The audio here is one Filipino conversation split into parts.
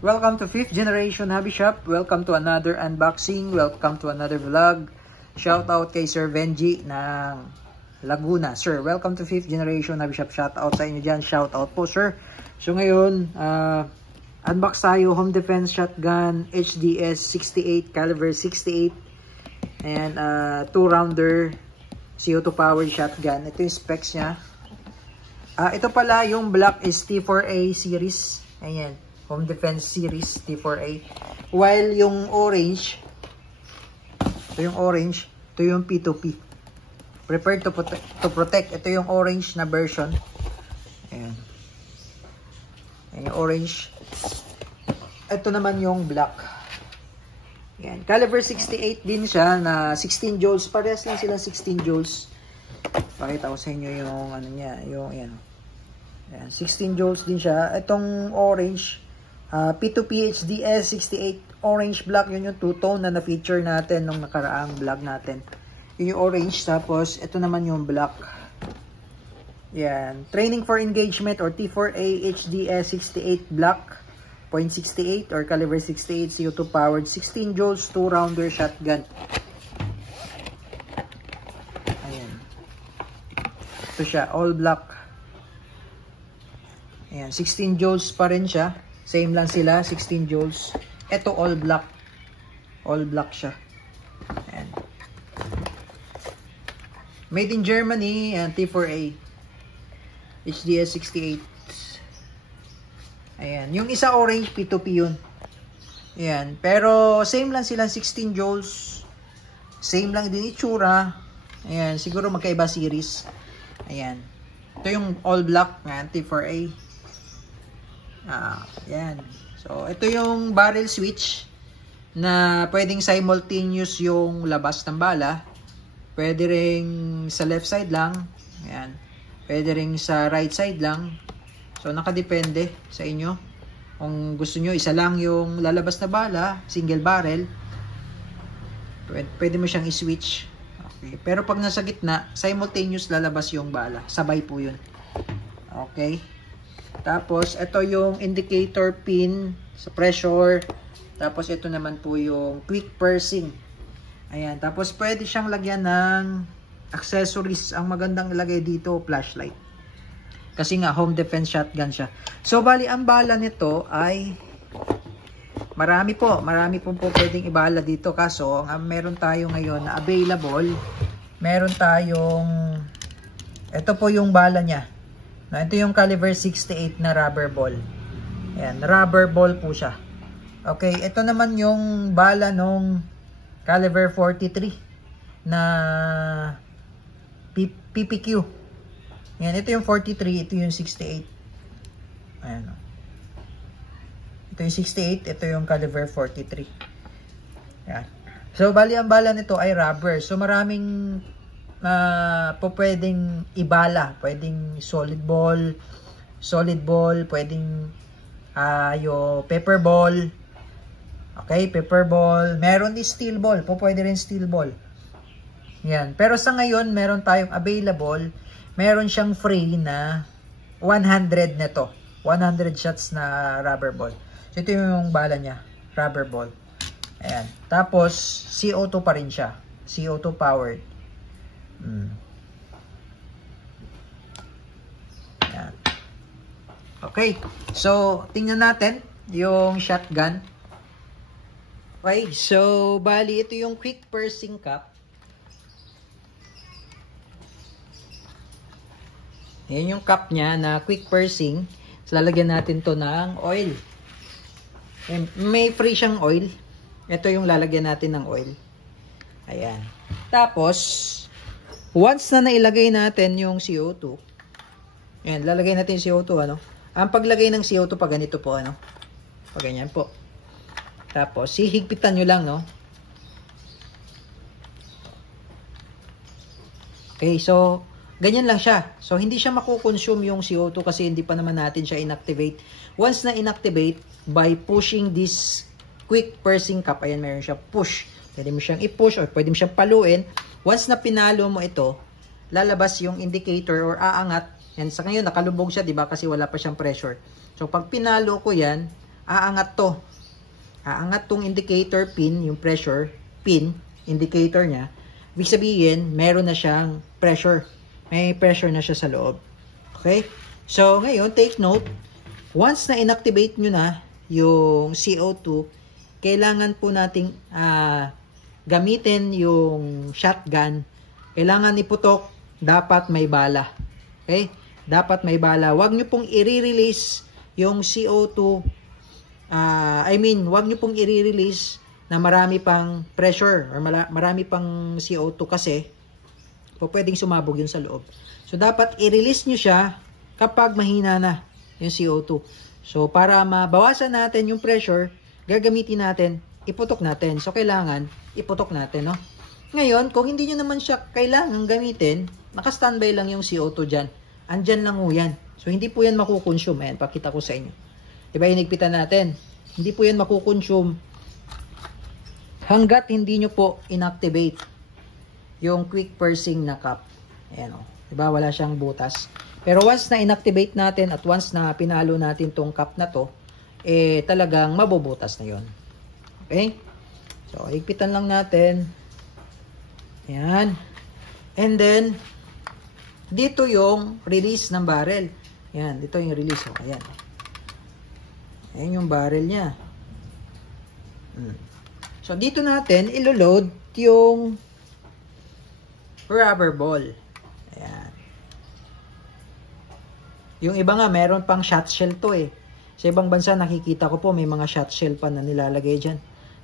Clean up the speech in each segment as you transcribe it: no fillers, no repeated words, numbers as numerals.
Welcome to 5th Generation Hobby Shop. Welcome to another unboxing. Welcome to another vlog. Shout out kay Sir Benji ng Laguna. Sir, welcome to 5th Generation Hobby Shop. Shout out sa inyo dyan. Shout out po, sir. So ngayon, unbox tayo Home Defense Shotgun HDS 68 caliber 68 and 2-rounder CO2 powered shotgun. Ito yung specs nya. Ito pala yung black is T4A series. Ayan, Home Defense series T4A. While yung orange, ito yung P2P. Prepared to protect. Ito yung orange na version. Ayan. Ayan yung orange. Ito naman yung black. Ayan. Caliber 68 din siya na 16 joules. Parehas lang sila 16 joules. Pakita ko sa inyo yung ano niya. Yung ayan. Ayan. 16 joules din siya. Itong orange. P2P HDS 68 orange black. Yun yung two-tone na na-feature natin nung nakaraang vlog natin. Yun yung orange. Tapos ito naman yung black. Yan. Training for engagement or T4A HDS 68 black. .68 or caliber 68 CO2 powered 16 joules 2-rounder shotgun. Ayan. Ito siya, all black. Ayan, 16 joules pa rin siya. Same lang sila, 16 joules. Ito all black. All black siya. Ayan. Made in Germany and T4A HDS 68. Ayan. Yung isa orange, P2P yun. Ayan. Pero same lang silang 16 joules. Same lang din itsura. Ayan. Siguro magkaiba series. Ayan. Ito yung all black. Ayan. T4A. Ayan. So, ito yung barrel switch na pwedeng simultaneous yung labas ng bala. Pwede ring sa left side lang. Ayan. Pwede ring sa right side lang. So, nakadepende sa inyo. Kung gusto nyo, isa lang yung lalabas na bala, single barrel, pwede mo siyang i-switch. Okay. Pero pag nasa gitna, simultaneous lalabas yung bala. Sabay po yun. Okay. Tapos, ito yung indicator pin sa pressure. Tapos, ito naman po yung quick pursing. Ayan. Tapos, pwede siyang lagyan ng accessories. Ang magandang ilagay dito, flashlight. Kasi nga, home defense shotgun siya. So, bali, ang bala nito ay marami po pwedeng ibala dito. Kaso, meron tayo ngayon na available. Meron tayong, ito po yung bala niya. Ito yung caliber 68 na rubber ball. Ayan, rubber ball po siya. Okay, ito naman yung bala nung caliber 43 na PPQ. Yan, ito yung 43, ito yung 68. Ayan. Ito yung 68, ito yung caliber 43. Yan. So, bali ang bala nito ay rubber. So, maraming po pwedeng ibala. Pwedeng solid ball, pwedeng yung pepper ball. Okay, pepper ball. Meron din steel ball. Po pwede rin steel ball. Yan. Pero sa ngayon, meron tayong available. Meron siyang free na 100 na to. 100 shots na rubber ball. So, ito yung bala niya. Rubber ball. Ayan. Tapos, CO2 pa rin siya. CO2 powered. Ayan. Okay. So, tingnan natin yung shotgun. Okay. So, bali, ito yung quick pursing cup. Yan yung cup niya na quick pursing. So, lalagyan natin to ng oil. May free siyang oil. Ito yung lalagyan natin ng oil. Ayan. Tapos, once na nailagay natin yung CO2, ayan, lalagay natin yung CO2, ano? Ang paglagay ng CO2 pa ganito po, ano? Pag ganyan po. Tapos, hihigpitan nyo lang, no? Okay, so, ganyan lang siya. So, hindi siya makukonsume yung CO2 kasi hindi pa naman natin siya inactivate. Once na inactivate, by pushing this quick pursing cup, ayan, meron siya push. Pwede mo siyang i-push or pwede mo siyang paluin. Once na pinalo mo ito, lalabas yung indicator or aangat. And sa ngayon, nakalubog siya, diba? Kasi wala pa siyang pressure. So, pag pinalo ko yan, aangat to. Aangat tong indicator pin, yung pressure pin, indicator niya. Ibig sabihin, meron na siyang pressure. May pressure na siya sa loob. Okay? So, ngayon, take note. Once na inactivate nyo na yung CO2, kailangan po nating gamitin yung shotgun. Kailangan iputok, dapat may bala. Okay? Dapat may bala. Huwag nyo pong i-release yung CO2. Huwag nyo pong i-release na marami pang pressure or marami pang CO2 kasi pwedeng sumabog yun sa loob. So, dapat i-release nyo siya kapag mahina na yung CO2. So, para mabawasan natin yung pressure, gagamitin natin, iputok natin. So, kailangan iputok natin, no? Ngayon, kung hindi nyo naman siya kailangan gamitin, naka-standby lang yung CO2 dyan. Andyan lang ho yan. So, hindi po yan makukonsume. Ayan, pakita ko sa inyo. Diba, hinigpitan natin. Hindi po yan makukonsume hanggat hindi nyo po inactivate yung quick pursing na cap. Ayan o. Diba, wala siyang butas. Pero once na inactivate natin at once na pinalo natin tong cap na to, talagang mabubutas na yon. Okay? So, higpitan lang natin. Ayan. And then, dito yung release ng barrel. Ayan, dito yung release. O, ayan. Ayan yung barrel niya. So, dito natin ilo-load yung rubber ball. Ayan. Yung iba nga, meron pang shot shell to eh. Sa ibang bansa, nakikita ko po, may mga shot shell pa na nilalagay dyan.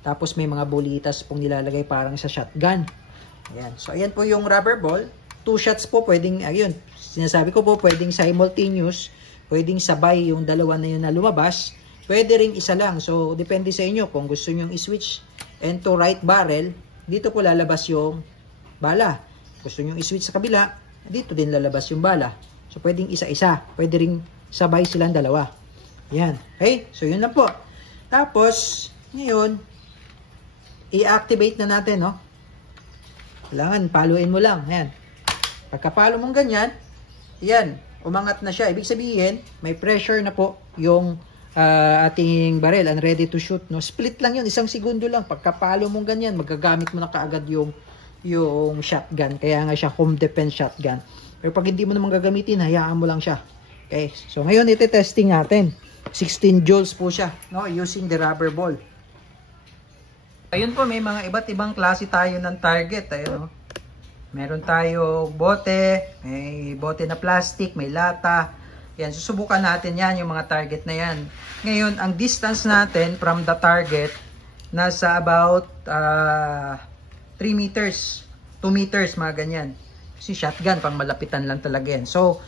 Tapos, may mga bolitas pong nilalagay parang sa shotgun. Ayan. So, ayan po yung rubber ball. 2 shots po, pwedeng, ayun, sinasabi ko po, pwedeng simultaneous, pwedeng sabay yung dalawa na yun na lumabas. Pwede ring isa lang. So, depende sa inyo kung gusto nyo i-switch and to right barrel, dito po lalabas yung bala. Gusto nyo i-switch sa kabila, dito din lalabas yung bala. So, pwedeng isa-isa. Pwede ring sabay silang dalawa. Yan. Okay? So, yun na po. Tapos, ngayon, i-activate na natin, no? Kailangan, paluin mo lang. Yan. Pagkapalo mong ganyan, yan, umangat na siya. Ibig sabihin, may pressure na po yung ating barrel and ready to shoot, no? Split lang yun, 1 segundo lang. Pagkapalo mong ganyan, magagamit mo na kaagad yung shotgun. Kaya nga siya home defense shotgun. Pero pag hindi mo naman gagamitin, hayaan mo lang siya. Okay, so ngayon ite-testing natin. 16 joules po siya, no? Using the rubber ball. Ayun po, may mga iba't ibang klase tayo ng target. Ayun, no? Meron tayo bote, may bote na plastic, may lata. Yan, susubukan natin yan, yung mga target na yan. Ngayon, ang distance natin from the target, nasa about 3 meters, 2 meters, mga ganyan. Kasi shotgun, pang malapitan lang talaga yan. So,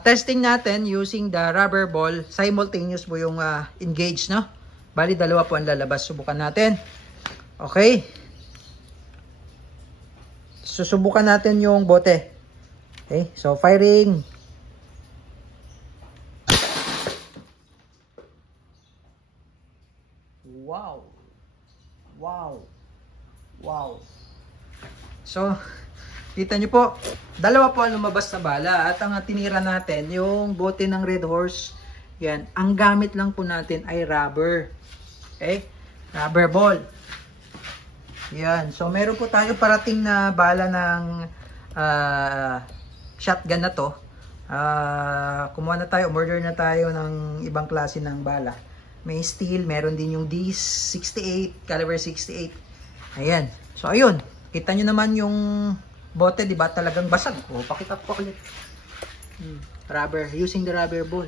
testing natin using the rubber ball, simultaneous po yung engage, no? Bali, dalawa po ang lalabas. Subukan natin. Okay. Susubukan natin yung bote. Okay, so firing. Wow. Wow. Wow. So, kita nyo po, dalawa po ang lumabas na bala at ang tinira natin, yung bote ng Red Horse, yan, ang gamit lang po natin ay rubber. Okay? Rubber ball. Yan. So, meron po tayo parating na bala ng shotgun na to. Kumuha na tayo, order na tayo ng ibang klase ng bala. May steel, meron din yung D68, caliber 68. Ayan. So, ayun. Kita nyo naman yung bote, di ba? Talagang basag. O, pakita ko ulit. Rubber. Using the rubber ball.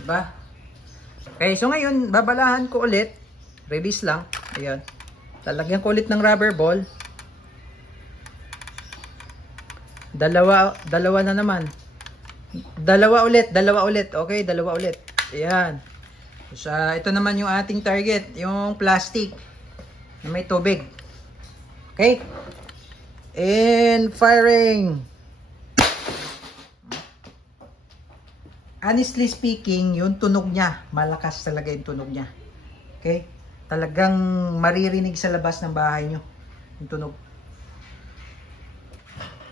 Diba? Okay, so ngayon, babalahan ko ulit. Release lang. Ayan. Lalagyan ko ulit ng rubber ball. Dalawa na naman. Dalawa ulit. Okay, dalawa ulit. Ayan. So, ito naman yung ating target. Yung plastic na may tubig. Okay. And firing. Honestly speaking, yung tunog niya, malakas talaga yung tunog niya. Okay? Talagang maririnig sa labas ng bahay nyo yung tunog.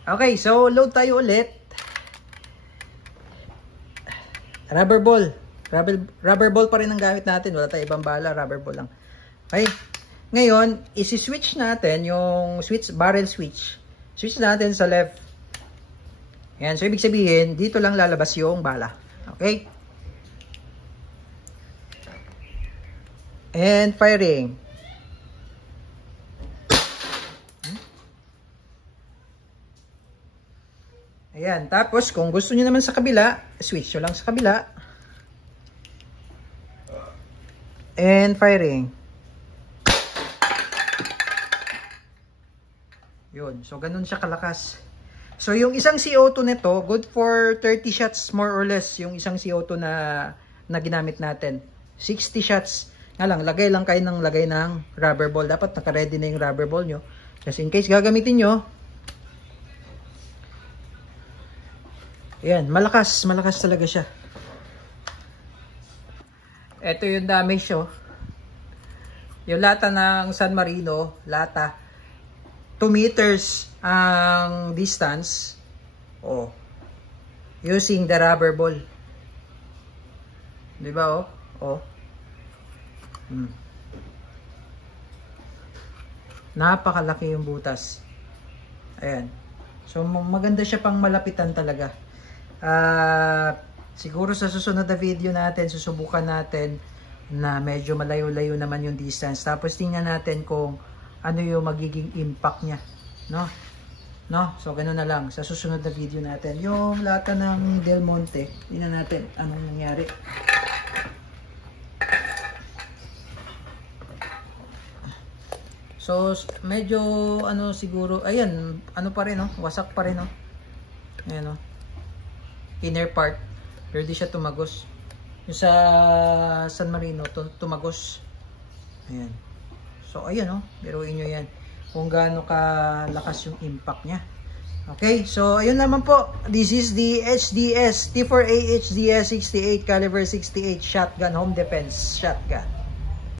Okay, so load tayo ulit. Rubber ball. Rubber ball pa rin ang gamit natin. Wala tayong ibang bala. Rubber ball lang. Okay. Ngayon, isi-switch natin yung barrel switch. Switch natin sa left. Yan. So, ibig sabihin, dito lang lalabas yung bala. Okay. And firing. Ayan. Tapos, kung gusto nyo naman sa kabila, switch nyo lang sa kabila. And firing. Yun. So, ganun siya kalakas. So, yung isang CO2 nito, good for 30 shots more or less. Yung isang CO2 na ginamit natin. 60 shots. Nga lang, lagay lang kayo ng lagay ng rubber ball. Dapat naka-ready na yung rubber ball nyo. Just in case gagamitin nyo. Ayan, malakas talaga siya. Ito yung damage oh. Yung lata ng San Marino, lata. 2 meters ang distance. Oh. Using the rubber ball. Di ba oh? Oh. Napakalaki yung butas. Ayan. So maganda siya pang malapitan talaga. Siguro sa susunod na video natin, susubukan natin na medyo malayo-layo naman yung distance. Tapos tingnan natin kung ano yung magiging impact niya. No? So, ganun na lang. Sa susunod na video natin. Yung lata ng Del Monte, tingnan natin anong nangyari. So, medyo ano siguro, ayan, ano pa rin, no? Wasak pa rin, no? Ayan, no? Inner part. Pero di siya tumagos. Yung sa San Marino, tumagos. Ayan. So, ayan, no? Biruin nyo yan. Kung gaano kalakas yung impact niya. Okay, so ayun naman po. This is the HDS T4A HDS 68 caliber 68 shotgun, home defense shotgun.